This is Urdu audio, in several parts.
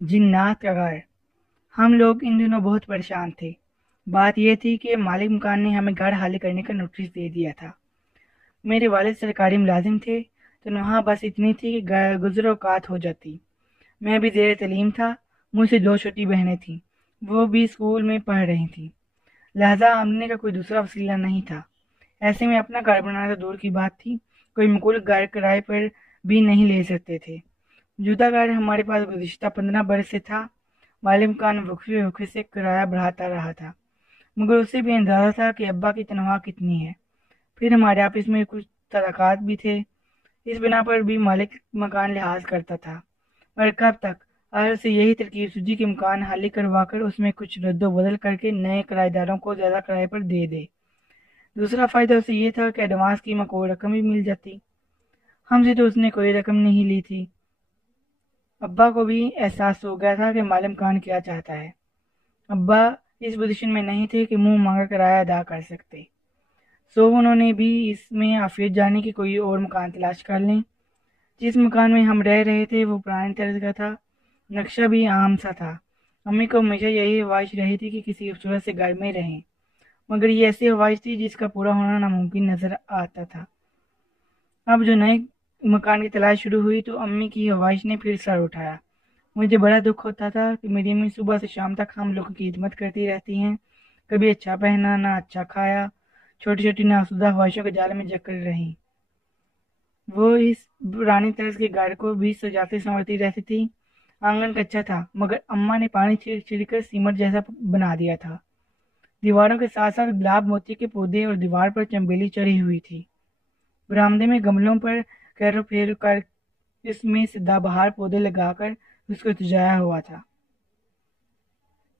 جنات کا گھر۔ ہم لوگ ان دنوں بہت پریشان تھے۔ بات یہ تھی کہ مالک مکان نے ہمیں گھر خالی کرنے کا نوٹس دے دیا تھا۔ میرے والد سرکاری ملازم تھے، تنخواہ بس اتنی تھی کہ گزر اوقات ہو جاتی۔ میں بھی زیر تعلیم تھا، مجھ سے دو چھوٹی بہنیں تھیں، وہ بھی اسکول میں پڑھ رہی تھیں، لہذا آمدنی کا کوئی دوسرا وسیلہ نہیں تھا۔ ایسے میں اپنا گھر بنانا تو دور کی بات تھی، کوئی معقول گھر کرائے پر بھی نہیں لے سکتے تھے۔ موجودہ گھر ہمارے پاس گزشتہ 15 برس سے تھا۔ مالک مکان وقفے وقفے سے کرایہ بڑھاتا رہا تھا، مگر اسے بھی اندازہ تھا کہ ابا کی تنخواہ کتنی ہے۔ پھر ہمارے آپس میں کچھ تعلقات بھی تھے، اس بنا پر بھی مالک مکان لحاظ کرتا تھا۔ اور کب تک؟ آج اسے یہی ترکیب سوجی کے مکان خالی کروا کر اس میں کچھ رد و بدل کر کے نئے کرایہ داروں کو زیادہ کرائے پر دے دے۔ دوسرا فائدہ اسے یہ تھا کہ ایڈوانس کی معقول رقم بھی مل جاتی۔ ہم سے تو اس نے کوئی رقم نہیں لی تھی۔ ابا کو بھی احساس ہو گیا تھا کہ مالک مکان کیا چاہتا ہے۔ ابا اس پوزیشن میں نہیں تھے کہ منہ مانگا کرایہ ادا کر سکتے، سو انہوں نے بھی اس میں عافیت جانے کی کوئی اور مکان تلاش کر لیں۔ جس مکان میں ہم رہ رہے تھے وہ پرانے طرز کا تھا، نقشہ بھی عام سا تھا۔ امی کو ہمیشہ یہی خواہش رہی تھی کہ کسی خوبصورت سے گھر میں رہیں، مگر یہ ایسی خواہش تھی جس کا پورا ہونا ناممکن نظر آتا تھا۔ اب جو نئے مکان کی تلاش شروع ہوئی تو امی کی خواہش نے پھر سر اٹھایا۔ مجھے بڑا دکھ ہوتا تھا کہ میری امی صبح سے شام تک ہم لوگوں کی خدمت کرتی رہتی ہیں، کبھی اچھا پہنا نہ اچھا کھایا، چھوٹی چھوٹی ناسودہ خواہشوں کے جال میں جکڑ رہیں۔ وہ اس پرانی طرز کے گھر کو بھی سجاتی سنورتی رہتی تھی۔ آنگن کچا تھا، مگر اماں نے پانی چھڑک چھڑک کر سیمنٹ جیسا بنا دیا تھا۔ دیواروں کے ساتھ ساتھ گلاب موتی کے پودے اور دیوار پر چنبیلی چڑھی ہوئی تھی۔ برآمدے میں گملوں پر کیرو پھیر کر اس میں سدا بہار پودے لگا کر اس کو سجایا ہوا تھا۔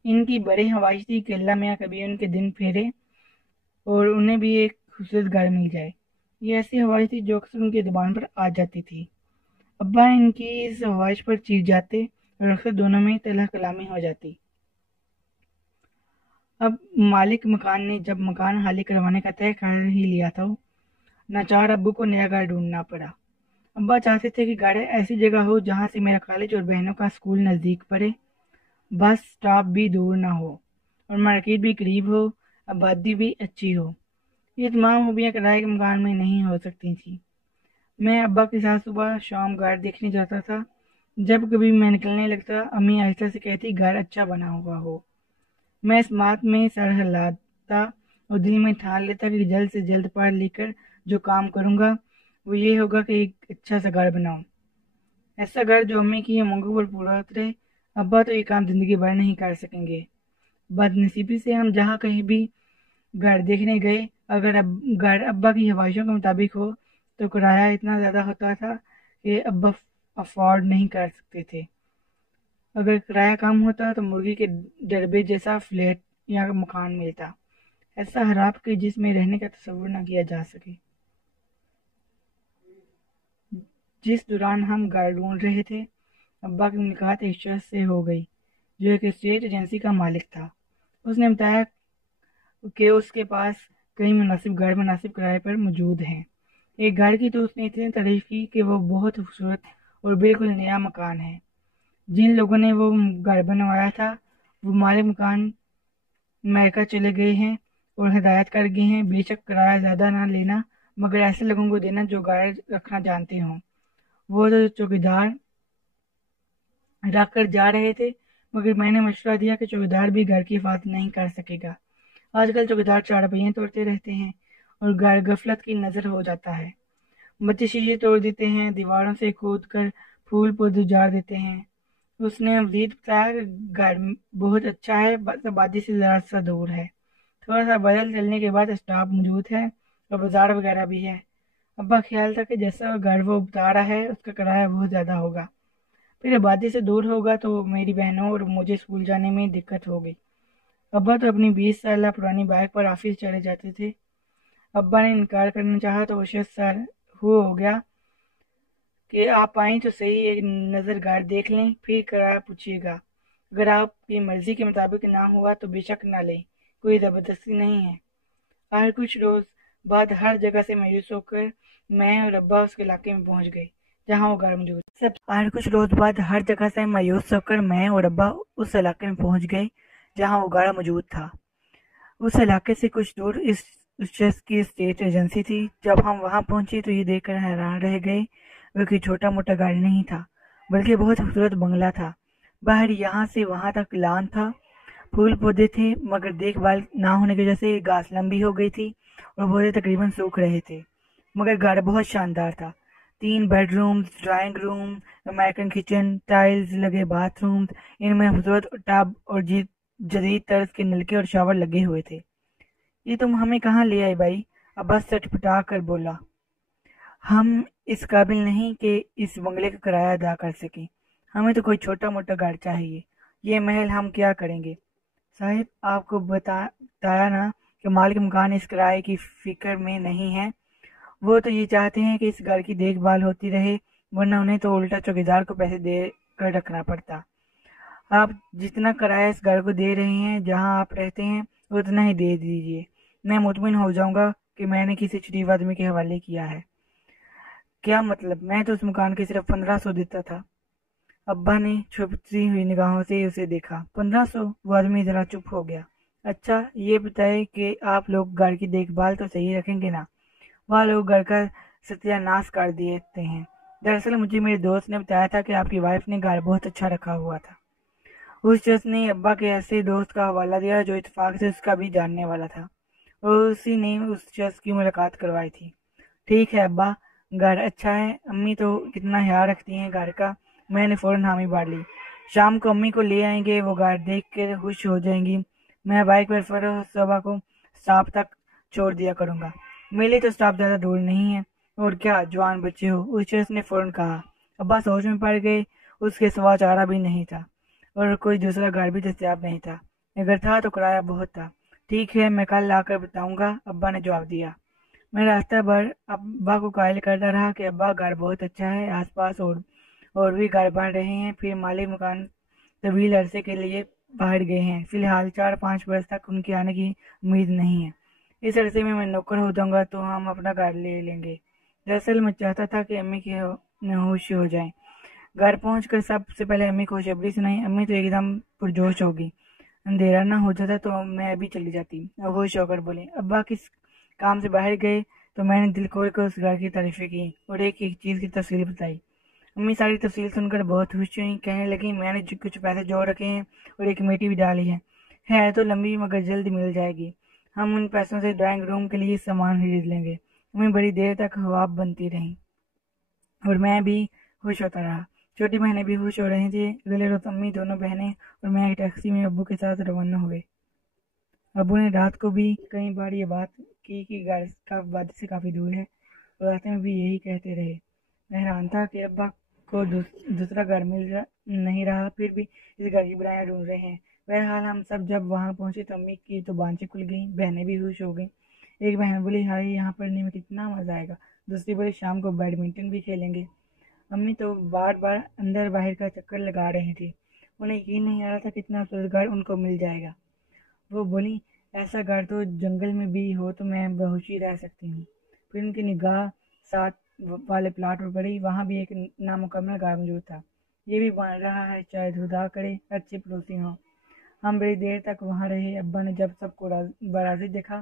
ان کی بڑی خواہش تھی کہ اللہ میاں کبھی ان کے دن پھیرے اور انہیں بھی ایک خوبصورت گھر مل جائے۔ یہ ایسی خواہش تھی جو اکثر ان کی زبان پر آ جاتی تھی۔ ابا ان کی اس خواہش پر چیر جاتے اور اکثر دونوں میں تلخ کلامی ہو جاتی۔ اب مالک مکان نے جب مکان خالی کروانے کا طے کر ہی لیا تھا، ناچار ابو کو نیا گھر ڈھونڈنا پڑا۔ ابا چاہتے تھے کہ گھر ایسی جگہ ہو جہاں سے میرا کالج اور بہنوں کا اسکول نزدیک پڑے، بس سٹاپ بھی دور نہ ہو اور مارکیٹ بھی قریب ہو، آبادی بھی اچھی ہو۔ یہ تمام خوبیاں کرائے کے مکان میں نہیں ہو سکتی تھیں۔ میں ابا کے ساتھ صبح شام گھر دیکھنے جاتا تھا۔ جب کبھی میں نکلنے لگتا امی آہستہ سے کہتی گھر اچھا بنا ہوا ہو۔ میں اس بات میں سر ہلاتا اور دل میں ٹھان لیتا کہ جلد سے جلد پڑھ لکھ کر جو کام کروں گا وہ یہ ہوگا کہ ایک اچھا سا گھر بناؤں، ایسا گھر جو امی کی امنگوں پر پورا اترے۔ ابا تو یہ کام زندگی بھر نہیں کر سکیں گے۔ بد نصیبی سے ہم جہاں کہیں بھی گھر دیکھنے گئے، اگر گھر ابا کی خواہشوں کے مطابق ہو تو کرایہ اتنا زیادہ ہوتا تھا کہ ابا افورڈ نہیں کر سکتے تھے۔ اگر کرایہ کم ہوتا تو مرغی کے ڈربے جیسا فلیٹ یا مکان ملتا، ایسا خراب کہ جس میں رہنے کا تصور نہ کیا جا سکے۔ جس دوران ہم گھر ڈھونڈ رہے تھے، ابا کی ملاقات ایک شخص سے ہو گئی جو ایک اسٹیٹ ایجنسی کا مالک تھا۔ اس نے بتایا کہ اس کے پاس کئی مناسب گھر مناسب کرائے پر موجود ہیں۔ ایک گھر کی تو اس نے اتنی تعریف کی کہ وہ بہت خوبصورت اور بالکل نیا مکان ہے۔ جن لوگوں نے وہ گھر بنوایا تھا وہ مالک مکان امریکہ چلے گئے ہیں اور ہدایت کر گئے ہیں بے شک کرایہ زیادہ نہ لینا، مگر ایسے لوگوں کو دینا جو گھر رکھنا جانتے ہوں۔ وہ تو چوکیدار رکھ کر جا رہے تھے، مگر میں نے مشورہ دیا کہ چوکیدار بھی گھر کی حفاظت نہیں کر سکے گا۔ آج کل چوکیدار چارپائیاں توڑتے رہتے ہیں اور گھر غفلت کی نظر ہو جاتا ہے۔ بچے شیشے توڑ دیتے ہیں، دیواروں سے کود کر پھول پودے اجاڑ دیتے ہیں۔ اس نے مزید بتایا کہ گھر بہت اچھا ہے، بس آبادی سے ذرا سا دور ہے، تھوڑا سا بدل چلنے کے بعد اسٹاپ موجود ہے اور بازار وغیرہ بھی ہے۔ ابا خیال تھا کہ جیسا گھر وہ بتا رہا ہے اس کا کرایہ بہت زیادہ ہوگا، پھر آبادی سے دور ہوگا تو میری بہنوں اور مجھے اسکول جانے میں دقت ہوگی۔ ابا تو اپنی 20 سالہ پرانی بائک پر آفس چلے جاتے تھے۔ ابا نے انکار کرنا چاہا تو وہ شخص سر ہو گیا کہ آپ آئیں تو صحیح، ایک نظر گھر دیکھ لیں پھر کرایہ پوچھیے گا، اگر آپ کی مرضی کے مطابق نہ ہوا تو بے شک نہ لیں، کوئی زبردستی نہیں ہے۔ آخر کچھ روز بعد ہر جگہ سے مایوس ہو کر میں اور ابا اس کے علاقے میں پہنچ گئے جہاں وہ گاڑی موجود تھی۔ اور کچھ روز بعد ہر جگہ سے مایوس ہو کر میں اور ابا اس علاقے میں پہنچ گئے جہاں وہ گاڑا موجود تھا۔ اس علاقے سے کچھ دور اس شخص کی اسٹیٹ ایجنسی تھی۔ جب ہم وہاں پہنچے تو یہ دیکھ کر حیران رہ گئے، وہ کوئی چھوٹا موٹا گاڑی نہیں تھا بلکہ بہت خوبصورت بنگلہ تھا۔ باہر یہاں سے وہاں تک لان تھا، پھول پودے تھے، مگر دیکھ بھال نہ ہونے کی وجہ سے گھاس لمبی ہو گئی تھی اور پودے تقریباً سوکھ رہے تھے، مگر گھر بہت شاندار تھا۔ 3 bedrooms, drawing room, American kitchen, tiles لگے باتھ رومز، ان میں خوبصورت ٹب اور جدید طرز کے نلکے اور شاور لگے ہوئے تھے۔ یہ تم ہمیں کہاں لے آئے بھائی؟ ابا سٹ پٹا کر بولا۔ ہم اس قابل نہیں کہ اس بنگلے کا کرایہ ادا کر سکیں، ہمیں تو کوئی چھوٹا موٹا گھر چاہیے، یہ محل ہم کیا کریں گے؟ صاحب آپ کو بتایا نا کہ مالک مکان اس کرائے کی فکر میں نہیں ہے، وہ تو یہ چاہتے ہیں کہ اس گھر کی دیکھ بھال ہوتی رہے، ورنہ انہیں تو الٹا چوکیدار کو پیسے دے کر رکھنا پڑتا۔ آپ جتنا کرایہ اس گھر کو دے رہے ہیں جہاں آپ رہتے ہیں اتنا ہی دے دیجیے، میں مطمئن ہو جاؤں گا کہ میں نے کسی شریف آدمی کے حوالے کیا ہے۔ کیا مطلب؟ میں تو اس مکان کے صرف 1500 دیتا تھا۔ ابا نے چھپتی ہوئی نگاہوں سے اسے دیکھا۔ 1500؟ وہ آدمی ذرا چپ ہو گیا۔ اچھا یہ بتائے کہ آپ لوگ گھر کی دیکھ بھال تو صحیح رکھیں گے نا؟ وہ لوگ گھر کا ستیہ ناش کر دیتے ہیں۔ دراصل مجھے میرے دوست نے بتایا تھا کہ آپ کی وائف نے گھر بہت اچھا رکھا ہوا تھا۔ اس شخص نے ابا کے ایسے دوست کا حوالہ دیا جو اتفاق سے اس کا بھی جاننے والا تھا، اور اسی نے اس شخص کی ملاقات کروائی تھی۔ ٹھیک ہے ابا، گھر اچھا ہے، امی تو کتنا خیال رکھتی ہیں گھر کا۔ میں نے فوراً حامی بھر لی۔ شام کو امی کو لے آئیں گے، وہ گھر دیکھ کر خوش ہو جائیں گی۔ میں بائک پر فروخت صبح کو اسٹاپ تک چھوڑ دیا کروں گا، میرے لیے تو اسٹاپ زیادہ دور نہیں ہے۔ اور کیا جوان بچے ہو، اس شخص نے فوراً کہا۔ ابا سوچ میں پڑ گئے، اس کے سوا چارہ بھی نہیں تھا اور کوئی دوسرا گھر بھی دستیاب نہیں تھا، اگر تھا تو کرایہ بہت تھا۔ ٹھیک ہے میں کل لا کر بتاؤں گا، ابا نے جواب دیا۔ میں راستہ بھر ابا کو قائل کرتا رہا کہ ابا گھر بہت اچھا ہے، آس پاس اور بھی گھر بن رہے ہیں۔ پھر مالک مکان طویل عرصے کے لیے باہر گئے ہیں، فی الحال 4-5 برس تک ان کے آنے کی امید نہیں ہے۔ اس عرصے میں نوکر ہو جاؤں گا تو ہم اپنا گھر لے لیں گے۔ دراصل میں چاہتا تھا کہ امی کی ہوش ہو جائیں۔ گھر پہنچ کر سب سے پہلے امی کو خوشخبری سنائی۔ امی تو ایک دم پرجوش ہوگی، اندھیرا نہ ہو جاتا تو میں ابھی چلی جاتی۔ خوش ہو کر بولے، ابا کس کام سے باہر گئے تو میں نے دل کھول کر اس گھر کی تعریفیں کی اور ایک ایک چیز کی تفصیل بتائی۔ امی ساری تفصیل سن کر بہت خوش ہوئیں، کہنے لگی میں نے کچھ پیسے جوڑ رکھے ہیں اور ایک کمیٹی بھی ڈالی ہے تو لمبی مگر جلد مل جائے گی۔ ہم ان پیسوں سے ڈرائنگ روم کے لیے سامان خرید لیں گے۔ امی بڑی دیر تک خواب بنتی رہیں اور میں بھی خوش ہوتا رہا۔ چھوٹی بہنیں بھی خوش ہو رہی تھیں۔ اگلے روز امی، دونوں بہنیں اور میں ایک ٹیکسی میں ابو کے ساتھ روانہ ہوئے۔ ابو نے رات کو بھی کئی بار یہ بات کی کہ گھر کا وادی سے کافی دور ہے، اور راستے میں بھی یہی کہتے رہے۔ میں حیران تھا کہ ابا کو دوسرا گھر مل نہیں رہا، پھر بھی اس گھر کی برائیاں ڈھونڈ رہے ہیں۔ بہرحال ہم سب جب وہاں پہنچے تو امی کی تو بانچیں کھل گئیں، بہنیں بھی خوش ہو گئیں۔ ایک بہن بولی، ہائے یہاں پڑھنے میں کتنا مزہ آئے گا۔ دوسری بولی، شام کو بیڈمنٹن بھی کھیلیں گے۔ امی تو بار بار اندر باہر کا چکر لگا رہی تھی، انہیں یقین نہیں آ رہا تھا کتنا خوبصورت گھر ان کو مل جائے گا۔ وہ بولی، ایسا گھر تو جنگل میں بھی ہو تو میں بہوشی رہ سکتی ہوں۔ پھر ان کی نگاہ ساتھ والے پلاٹ پر پڑی، وہاں بھی ایک نامکمل گھر موجود تھا۔ یہ بھی بن رہا ہے، شاید خدا کرے اچھے پڑوسی ہوں۔ ہم بڑی دیر تک وہاں رہے۔ ابا نے جب سب کو راضی دیکھا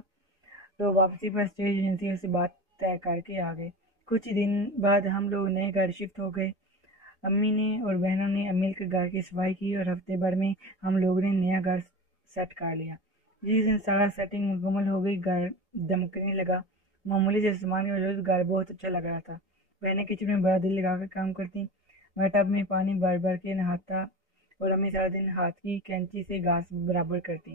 تو واپسی پر اسٹیٹ ایجنسی سے بات طے کر کے آ گئے۔ کچھ دن بعد ہم لوگ نئے گھر شفٹ ہو گئے۔ امی نے اور بہنوں نے مل کر گھر کی صفائی کی اور ہفتے بھر میں ہم لوگوں نے نیا گھر سیٹ کر لیا۔ جس دن سارا سیٹنگ مکمل ہو گئی، گھر دمکنے لگا۔ معمولی سے سامان کی وجہ سے گھر بہت اچھا لگ رہا تھا۔ بہنیں کچن میں بڑا دل لگا کر کام کرتی، میں ٹب میں پانی بھر بھر کے نہاتا اور امی سارا دن ہاتھ کی کینچی سے گھاس برابر کرتی۔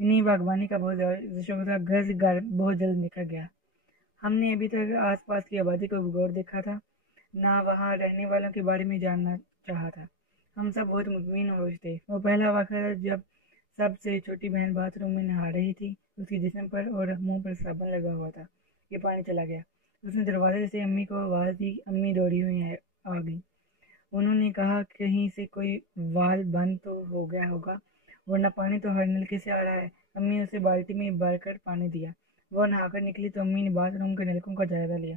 انہیں باغبانی کا بہت زیادہ شوق تھا۔ گھر بہت جلد نکل گیا۔ ہم نے ابھی تک آس پاس کی آبادی کو بغور دیکھا تھا، نہ وہاں رہنے والوں کے بارے میں جاننا چاہا تھا۔ ہم سب بہت مطمئن ہو رہے تھے۔ وہ پہلا واقعہ تھا جب سب سے چھوٹی بہن باتھ روم میں نہا رہی تھی، اس کے جسم پر اور منہ پر صابن لگا ہوا تھا۔ یہ پانی چلا گیا۔ اس نے دروازے سے امی کو آواز دی، امی دوڑی ہوئی آ گئی۔ انہوں نے کہا کہیں سے کوئی وال بند تو ہو گیا ہوگا، ورنہ پانی تو ہر نلکے سے آ رہا ہے۔ امی اسے بالٹی میں بھر کر پانی دیا۔ وہ نہا کر نکلی تو امی نے باتھ روم کے نلکوں کا جائزہ لیا۔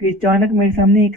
کہ اچانک میرے سامنے ایک